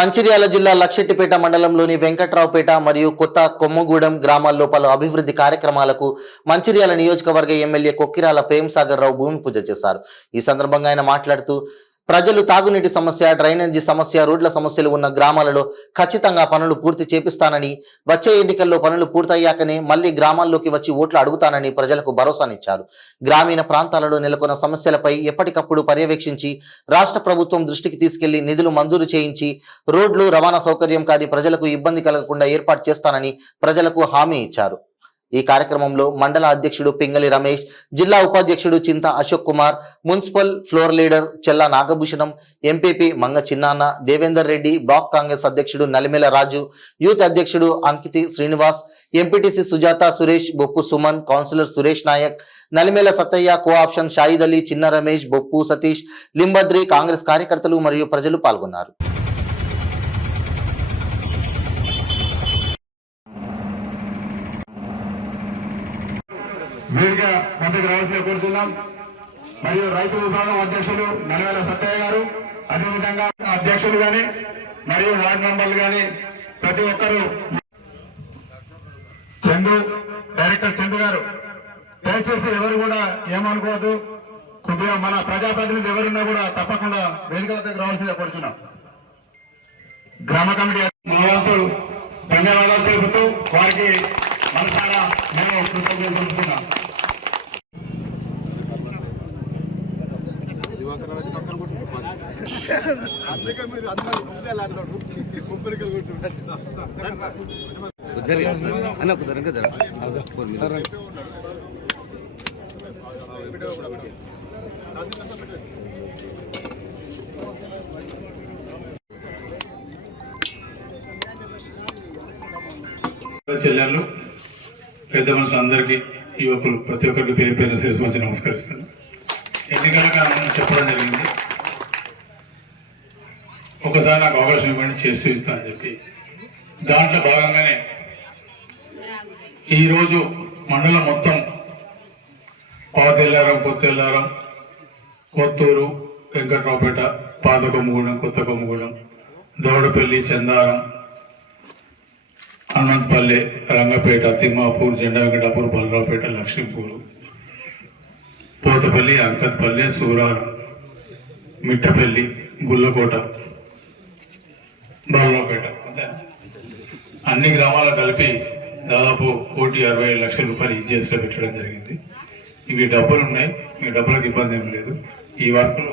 మంచిర్యాల జిల్లా లక్షెట్టిపేట మండలంలోని వెంకట్రావుపేట మరియు కొత్త కొమ్మగూడెం గ్రామాల్లో పలు అభివృద్ధి కార్యక్రమాలకు మంచిర్యాల నియోజకవర్గ ఎమ్మెల్యే కొక్కిరాల ప్రేమ్సాగర్ రావు భూమి పూజ చేశారు. ఈ సందర్భంగా ఆయన మాట్లాడుతూ ప్రజలు తాగునీటి సమస్య, డ్రైనేజీ సమస్య, రోడ్ల సమస్యలు ఉన్న గ్రామాలలో ఖచ్చితంగా పనులు పూర్తి చేపిస్తానని, వచ్చే ఎన్నికల్లో పనులు పూర్తయ్యాకనే మళ్లీ గ్రామాల్లోకి వచ్చి ఓట్లు అడుగుతానని ప్రజలకు భరోసానిచ్చారు. గ్రామీణ ప్రాంతాలలో నెలకొన్న సమస్యలపై ఎప్పటికప్పుడు పర్యవేక్షించి రాష్ట్ర ప్రభుత్వం దృష్టికి తీసుకెళ్లి నిధులు మంజూరు చేయించి రోడ్లు, రవాణా సౌకర్యం కానీ ప్రజలకు ఇబ్బంది కలగకుండా ఏర్పాటు చేస్తానని ప్రజలకు హామీ ఇచ్చారు. ఈ కార్యక్రమంలో మండల అధ్యక్షుడు పింగళి రమేష్, జిల్లా ఉపాధ్యక్షుడు Chinta Ashok Kumar, municipal floor leader Chella Nagabhushanam, MPP Manga Chinnanna, Devender Reddy, black Congress అధ్యక్షుడు నలిమేల రాజు, యూత్ అధ్యక్షుడు Ankiti Srinivas, MPTC Sujatha Suresh, Boppu Suman, councillor Suresh Naik, Nalimela Sattaiah, cooption Shahid Ali, చిన్న రమేష్, బొప్పు సతీష్, లింబద్రి, కాంగ్రెస్ కార్యకర్తలు మరియు ప్రజలు పాల్గొన్నారు. వేదిక మధ్యకు రావాల్సిన కోరుతున్నాం. మరియు రైతు విభాగం అధ్యక్షులు నలిమేల సత్తయ్య గారు, అదేవిధంగా అధ్యక్షులు కానీ మరియు వార్డు మెంబర్లు కానీ ప్రతి ఒక్కరు, చందు డైరెక్టర్ చందు గారు, దయచేసి ఎవరు కూడా ఏమనుకోవద్దు. కొద్దిగా మన ప్రజాప్రతినిధి ఎవరున్నా కూడా తప్పకుండా వేదిక వద్దకు రావాల్సిందే కోరుతున్నాం. గ్రామ కమిటీ ధన్యవాదాలు తెలుపుతూ వారికి మనసారా మేము కృతజ్ఞతలు తెలుపుతున్నాం. చెల్లెళ్ళు, పెద్ద మనుషులందరికీ, యువకులు ప్రతి ఒక్కరికి పేరు పేరు శిరస్సు వచ్చి నమస్కరిస్తాను. ఎన్నికల కారణం చెప్పడం జరిగింది, ఒకసారి నాకు అవకాశం ఇవ్వండి, చేస్తూ ఇస్తా అని చెప్పి. దాంట్లో భాగంగానే ఈరోజు మండలం మొత్తం పాతెల్లారం, కొత్తెల్లారం, కొత్తూరు, వెంకట్రావుపేట, పాత కొమ్మగూడెం, కొత్త కొమ్మగూడెం, దౌడపల్లి, చందారం, అనంతపల్లి, రంగపేట, తిమ్మాపూర్, జెండా వెంకటాపూర్, బలరావుపేట, లక్ష్మీపూరు, పోతపల్లి, అంకత్పల్లి, సూరారం, మిట్టపల్లి, గుల్లకోట, బలరావుపేట, అన్ని గ్రామాలకు కలిపి దాదాపు 1,60,00,000 రూపాయలు ఈజీఎస్లో పెట్టడం జరిగింది. ఇవి డబ్బులు ఉన్నాయి, మీ డబ్బులకు ఇబ్బంది ఏం లేదు. ఈ వర్క్లు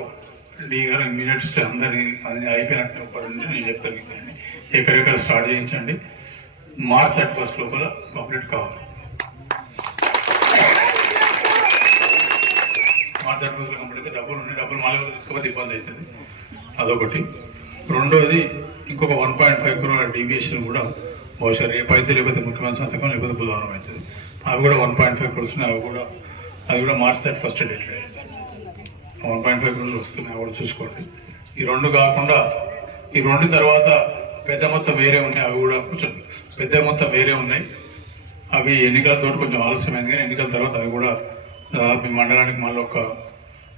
మినిట్స్ అందరి అది అయిపోయినట్టు నేను చెప్తాను. ఎక్కడెక్కడ స్టార్ట్ చేయించండి. మార్చ్ 31 లోపల కంప్లీట్ కావాలి. మార్చ్ 31 కంప్లీట్ అయితే డబ్బులు ఉన్నాయి, డబ్బులు మళ్ళీ తీసుకోకపోతే ఇబ్బంది అవుతుంది. అదొకటి. రెండోది, ఇంకొక 1.5 crore డీవియేషన్ కూడా బహుశా రేపు అయితే, లేకపోతే ముఖ్యమంత్రి సంతకం, లేకపోతే బుధవారం అవుతుంది. అవి కూడా 1.5 crores ఉన్నాయి. అది కూడా మార్చ్ 31 డేట్ లేదు. 1.5 crores వస్తున్నాయి, అవి కూడా చూసుకోండి. ఈ రెండు కాకుండా ఈ రెండు తర్వాత పెద్ద మొత్తం వేరే ఉన్నాయి, అవి కూడా కొంచెం పెద్ద మొత్తం వేరే ఉన్నాయి. అవి ఎన్నికలతో కొంచెం ఆలస్యమైంది, కానీ ఎన్నికల తర్వాత అవి కూడా మీ మండలానికి మళ్ళీ ఒక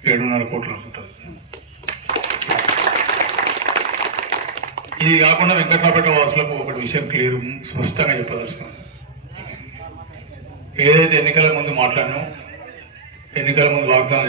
7.5 కోట్లు అనుకుంటుంది. ఇది కాకుండా వెంకట్రావుపేట వాసులకు ఒకటి విషయం క్లియర్ స్పష్టంగా చెప్పదలుచుకున్నాను. ఏదైతే ఎన్నికల ముందు మాట్లాడినామో, ఎన్నికల ముందు వాగ్దానం